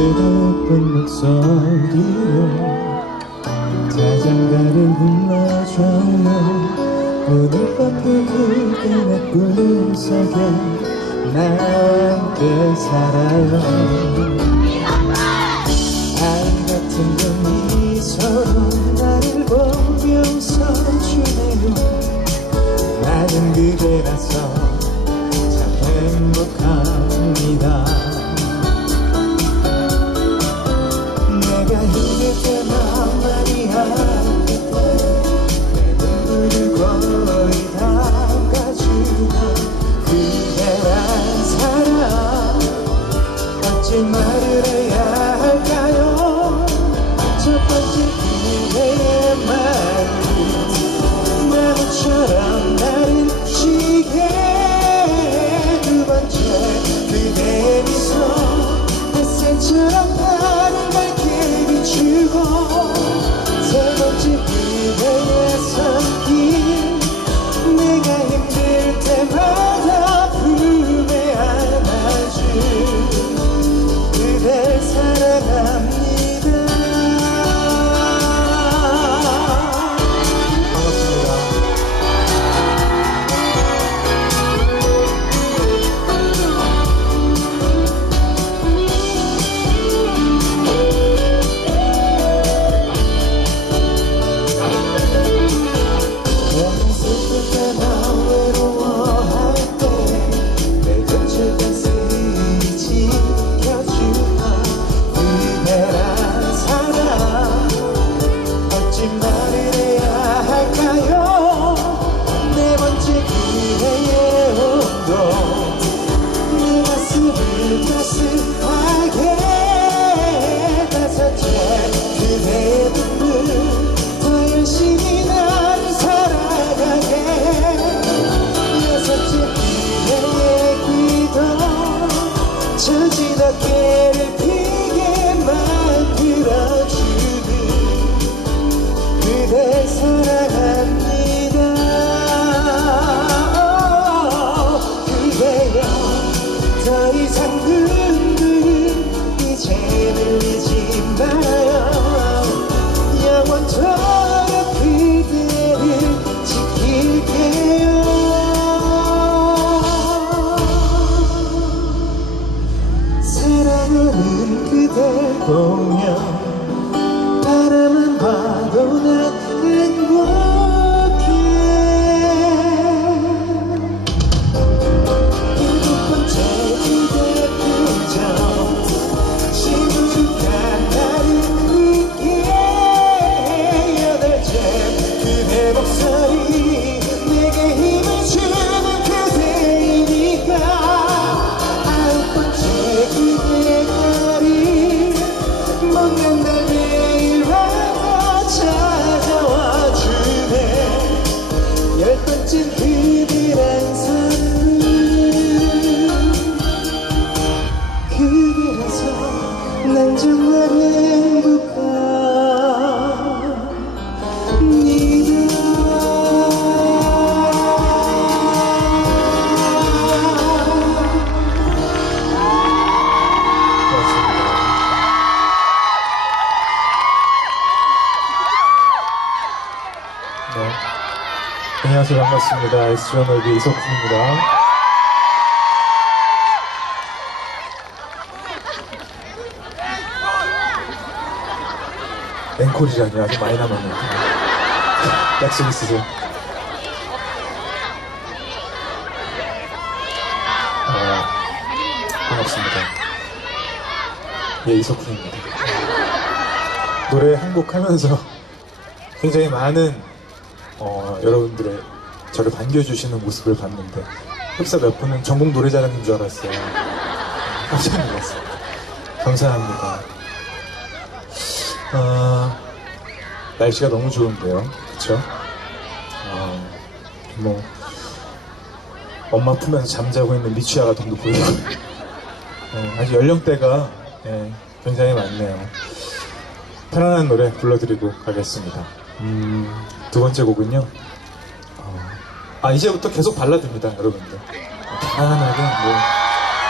그대뿐 목소리로 자장가를 불러줘요. 오늘 밤도 그대의 꿈속에 나와 함께 살아요. 아이 같은 그 미소로 나를 보며 웃어주네요. 나는 그대라서 네. 안녕하세요. 반갑습니다. S존업의 이석훈입니다. 앵콜이라니 아주 많이 남았네요. 약속 있으세요? 아, 반갑습니다. 예, 이석훈입니다. 노래 한 곡 하면서 굉장히 많은 어, 여러분들의 저를 반겨주시는 모습을 봤는데 흡사 몇 분은 전국 노래자랑인 줄 알았어요. 깜짝 놀랐어요. 감사합니다. 어, 날씨가 너무 좋은데요. 그쵸? 어, 뭐 엄마 품에서 잠자고 있는 미취아 가통도 보이고 어, 아직 연령대가 예, 굉장히 많네요. 편안한 노래 불러드리고 가겠습니다. 음, 두 번째 곡은요. 어, 아 이제부터 계속 발라드입니다, 여러분들. 편안하게 뭐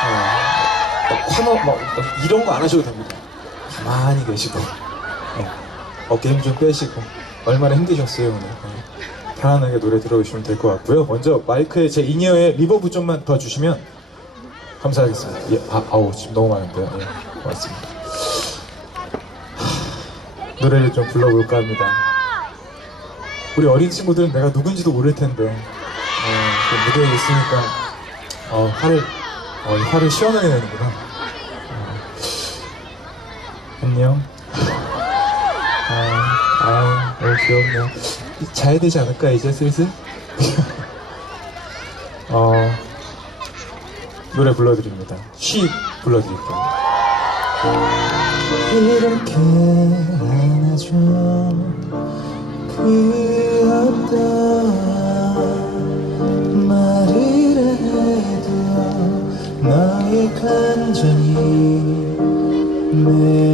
어, 막 환호 막 이런 거 안 하셔도 됩니다. 가만히 계시고 네. 어깨 힘 좀 빼시고 얼마나 힘드셨어요 오늘? 네. 편안하게 노래 들어주시면 될 것 같고요. 먼저 마이크에 제 인이어에 리버브 좀만 더 주시면 감사하겠습니다. 예, 아, 아우 지금 너무 많은데요. 예, 고맙습니다. 하, 노래를 좀 불러볼까 합니다. 우리 어린 친구들은 내가 누군지도 모를 텐데 어, 그 무대에 있으니까 어, 화를 어, 이 화를 시원하게 내는구나. 어, 안녕 아, 아, 너무 귀엽네. 자야 되지 않을까, 이제 슬슬? 어, 노래 불러드립니다. 쉬 불러드릴게요. 이렇게 안아줘, 귀엽다. 말을 해도 너의 감정이 내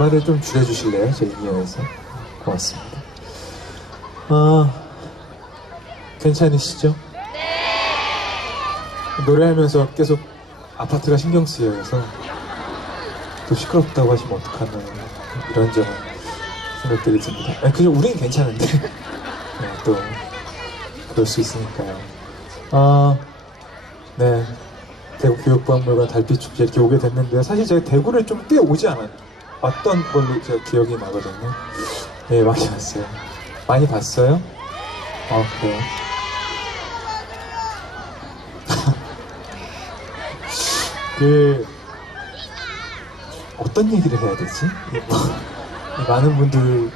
MR을 좀 줄여주실래요? 제 인이어에서 고맙습니다. 아, 괜찮으시죠? 노래하면서 계속 아파트가 신경 쓰여서 또 시끄럽다고 하시면 어떡하나 이런저런 생각들이 듭니다. 아니, 그냥 우리는 괜찮은데 네, 또 그럴 수 있으니까요. 아, 네. 대구 교육박물관 달빛축제 이렇게 오게 됐는데요. 사실 제가 대구를 좀 꽤 오지 않았, 왔던 걸로 제가 기억이 나거든요. 네, 많이 왔어요. 많이 봤어요? 아, 그래요? 그, 어떤 얘기를 해야 되지? 이 많은 분들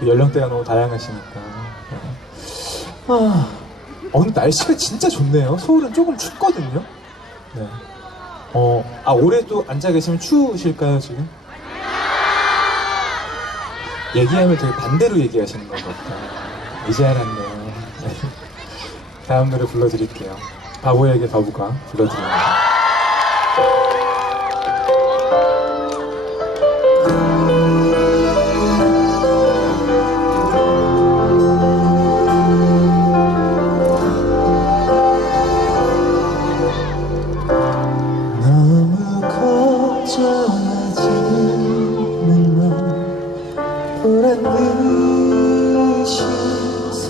그 연령대가 너무 다양하시니까. 네. 아, 오늘 날씨가 진짜 좋네요. 서울은 조금 춥거든요. 네. 어, 아, 올해도 앉아 계시면 추우실까요, 지금? 얘기하면 되게 반대로 얘기하시는 것 같다. 이제 알았네요. 네. 다음 노래 불러드릴게요. 바보에게 바보가 불러드립니다.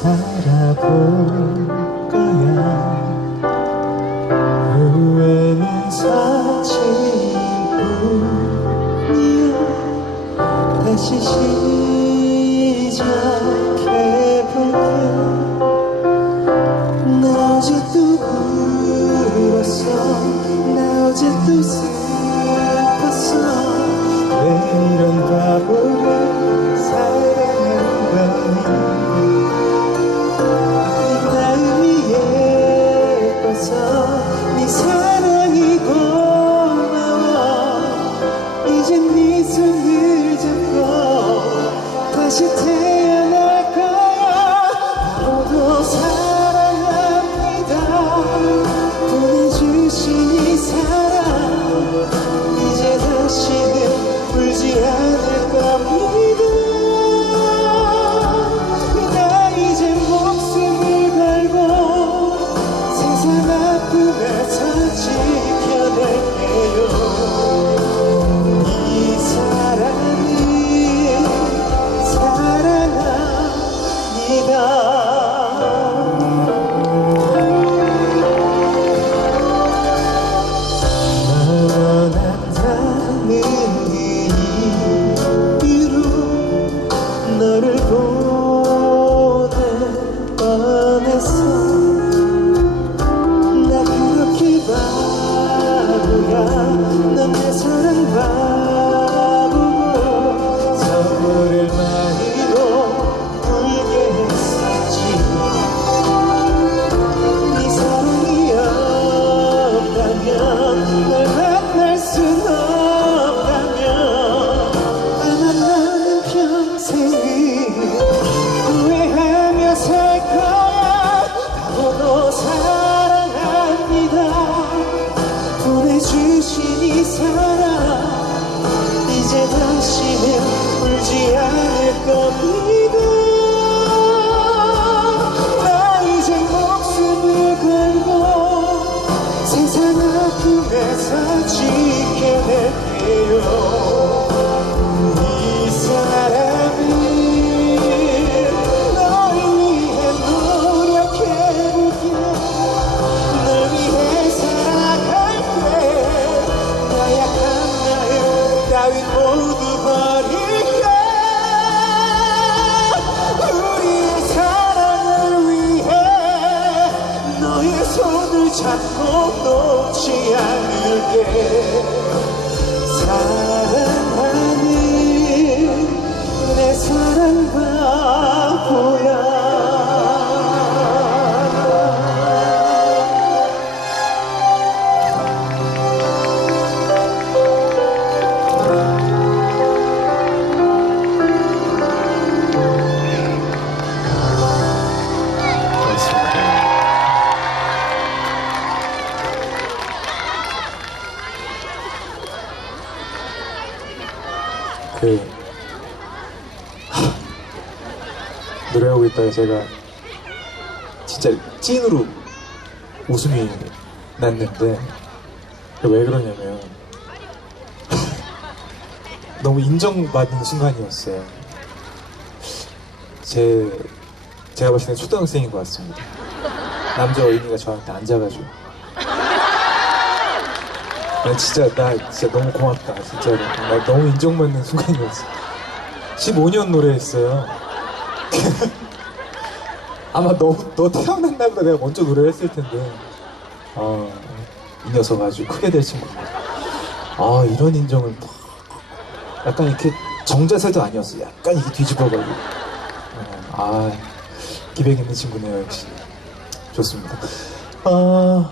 살아볼 거야. 후회는 사치뿐이야. 다시 시 잡고 놓지 않을게. 사랑하는 내 사랑 바 하고 있다가 제가 진짜 찐으로 웃음이 났는데 왜 그러냐면 너무 인정받은 순간이었어요. 제 제가 봤을 때 초등학생인 것 같습니다. 남자 어린이가 저한테 앉아가지고 나 진짜 나 진짜 너무 고맙다 진짜로 나 너무 인정받는 순간이었어. 15년 노래했어요. 아마 너, 너 태어난 날보다 내가 먼저 노래를 했을 텐데 어, 이 녀석 아주 크게 될 친구입니다. 아 이런 인정을 또 약간 이렇게 정자세도 아니었어. 약간 이게 뒤집어가지고. 어, 아, 기백 있는 친구네요, 역시. 좋습니다. 아,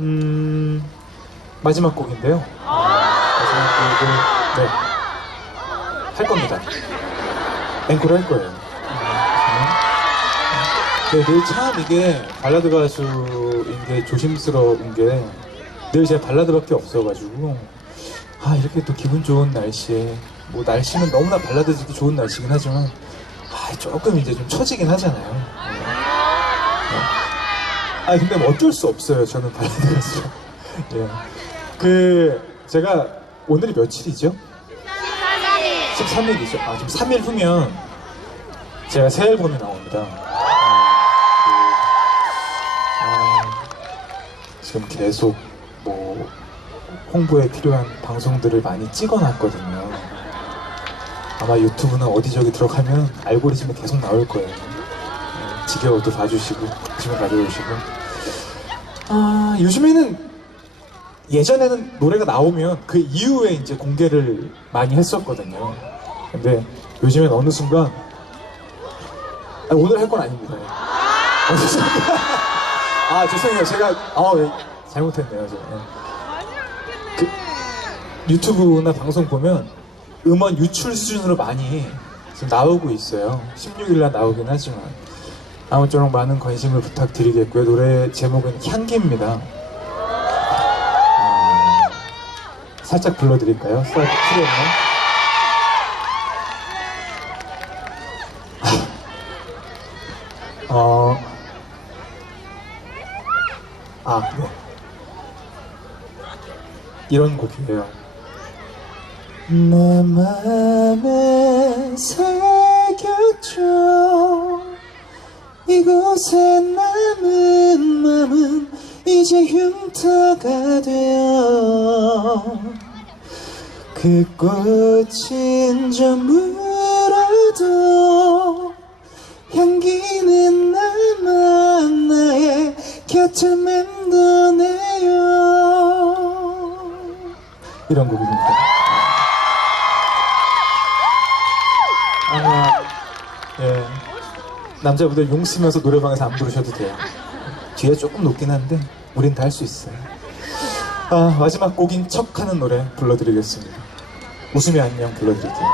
음, 마지막 곡인데요. 마지막 곡을, 네. 할 겁니다. 앵콜 할 거예요. 네, 늘참 이게 발라드 가수인 게 조심스러운 게 늘 제가 발라드밖에 없어가지고 아 이렇게 또 기분 좋은 날씨에 뭐 날씨는 너무나 발라드 듣기 좋은 날씨긴 하지만 아 조금 이제 좀 처지긴 하잖아요. 네. 네. 아 근데 뭐 어쩔 수 없어요. 저는 발라드 가수. 예. 그 제가 오늘이 며칠이죠? 13일이죠. 아 지금 3일 후면 제가 새 앨범이 나옵니다. 지금 계속 뭐 홍보에 필요한 방송들을 많이 찍어놨거든요. 아마 유튜브나 어디저기 들어가면 알고리즘에 계속 나올 거예요. 네, 지겨워도 봐주시고 관심을 가져주시고. 아 요즘에는 예전에는 노래가 나오면 그 이후에 이제 공개를 많이 했었거든요. 근데 요즘엔 어느 순간 아, 오늘 할 건 아닙니다. 아, 죄송해요. 아 죄송해요. 제가 아 예, 잘못했네요. 제가. 그, 유튜브나 방송 보면 음원 유출 수준으로 많이 지금 나오고 있어요. 16일날 나오긴 하지만 아무쪼록 많은 관심을 부탁드리겠고요. 노래 제목은 향기입니다. 어, 살짝 불러드릴까요? 살짝 풀어요. 어, 아, 네. 이런 곡이에요. 내 맘에 새겼죠. 이곳에 남은 맘은 이제 흉터가 되어 그 꽃인 저물어도 향기는 나만 나의 곁을 맴도네요 이런 곡입니다. 아마 예 남자분들 용 쓰면서 노래방에서 안 부르셔도 돼요. 뒤에 조금 높긴 한데 우린 다 할 수 있어요. 아 마지막 곡인 척하는 노래 불러드리겠습니다. 웃음이 안녕 불러드릴게요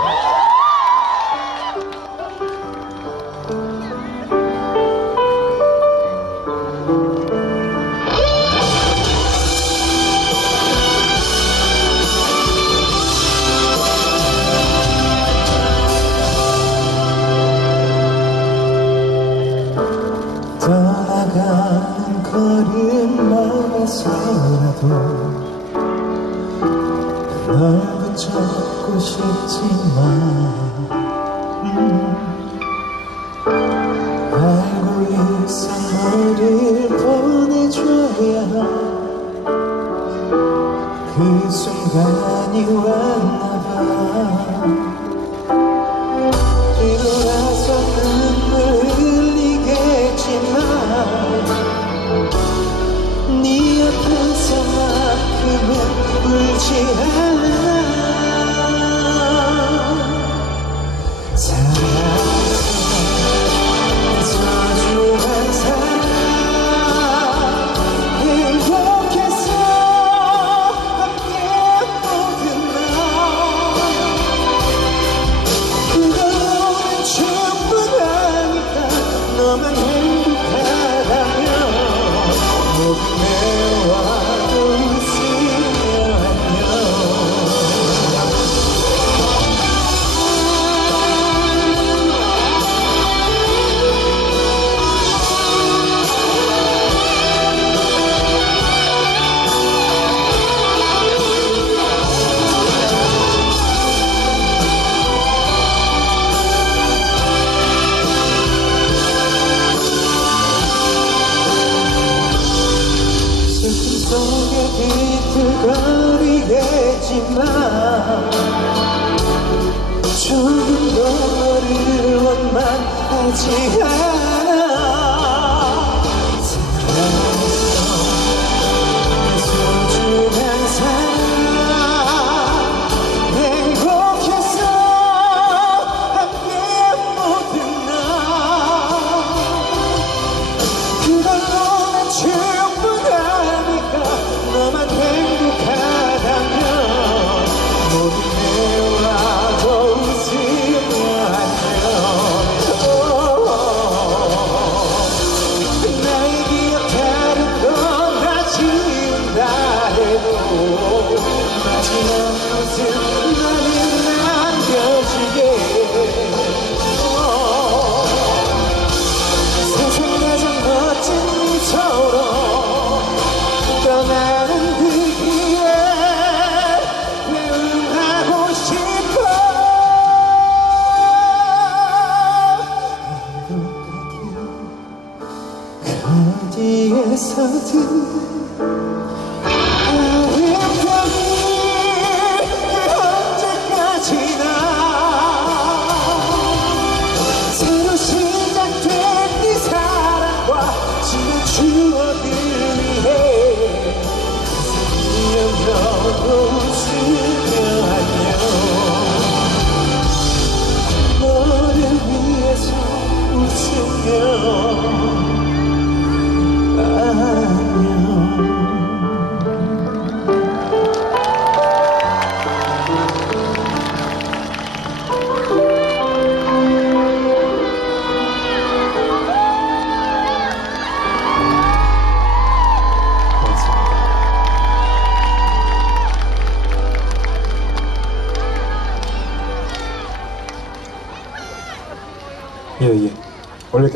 조금 너를 원망하지 않아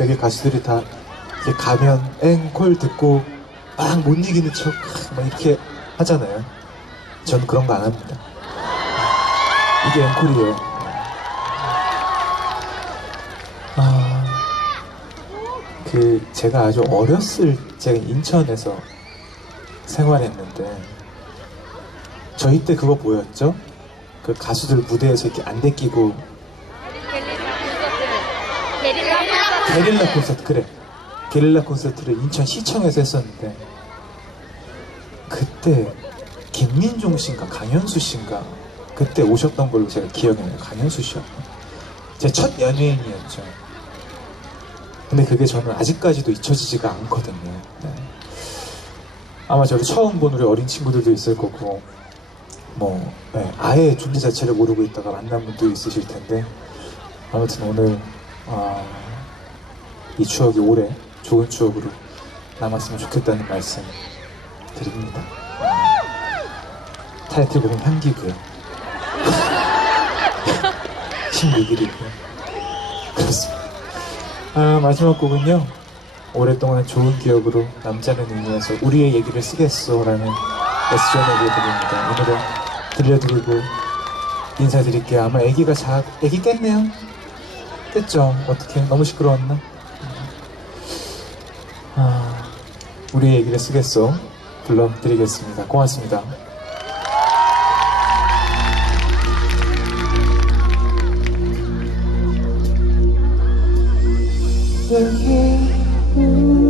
되게 가수들이 다 이렇게 가면 앵콜 듣고 막 못 이기는 척 막 이렇게 하잖아요. 전 그런 거 안 합니다. 이게 앵콜이에요. 아, 그 제가 아주 어렸을 제가 인천에서 생활했는데 저희 때 그거 뭐였죠? 그 가수들 무대에서 이렇게 안대 끼고 게릴라 콘서트. 게릴라 콘서트 그래. 게릴라 콘서트를 인천 시청에서 했었는데 그때 김민종 씨인가 강현수 씨인가 그때 오셨던 걸로 제가 기억이 나요. 강현수 씨였나 제첫 연예인이었죠. 근데 그게 저는 아직까지도 잊혀지지가 않거든요. 네. 아마 저를 처음 본 우리 어린 친구들도 있을 거고 뭐 네, 아예 존재 자체를 모르고 있다가 만난 분도 있으실 텐데 아무튼 오늘 아, 이 추억이 오래 좋은 추억으로 남았으면 좋겠다는 말씀 드립니다. 타이틀곡은 향기고요. 16일이고요. 그렇습니다. 아, 마지막 곡은요. 오랫동안 좋은 기억으로 남자는 의미에서 우리의 얘기를 쓰겠소라는 곡입니다. 이 노래 들려드리고 인사드릴게요. 아마 애기가 자, 애기 깼네요. 깼죠? 어떻게? 너무 시끄러웠나? 우리의 얘기를 쓰겠소. 불러드리겠습니다. 고맙습니다. 여기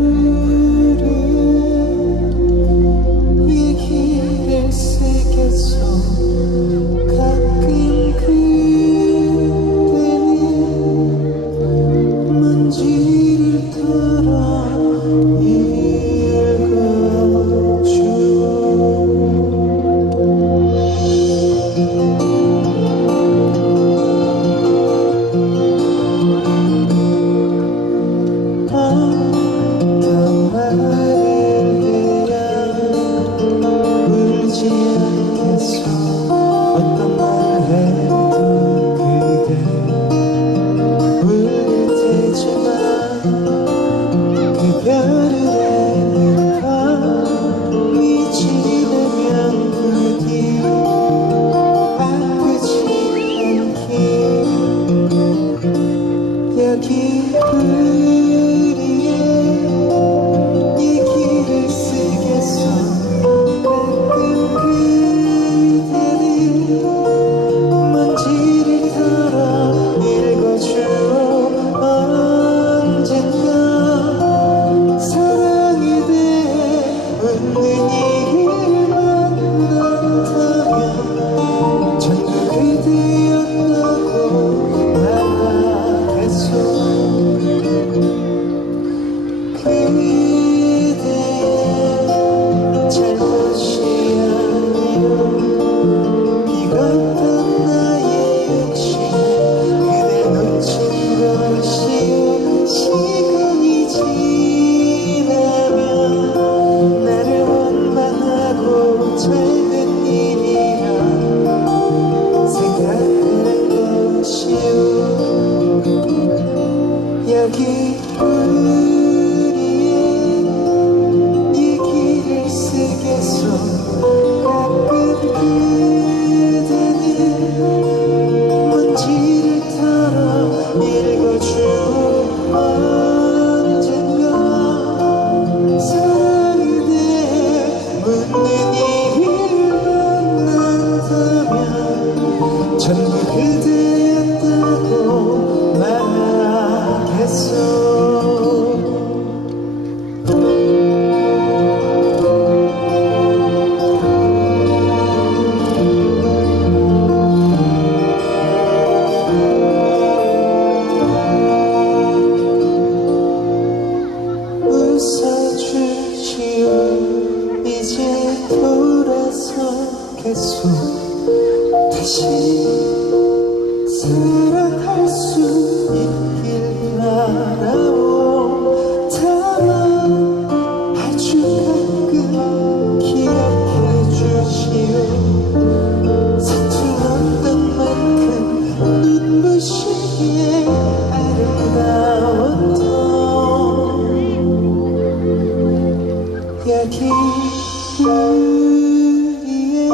여기 우리의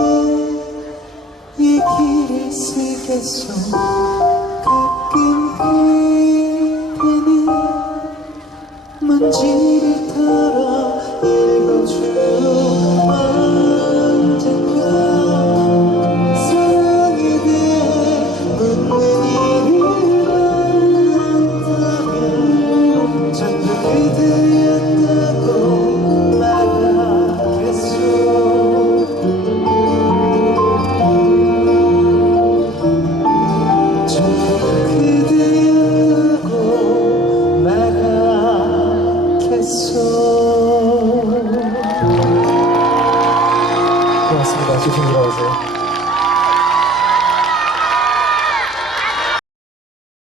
얘기를 쓰겠소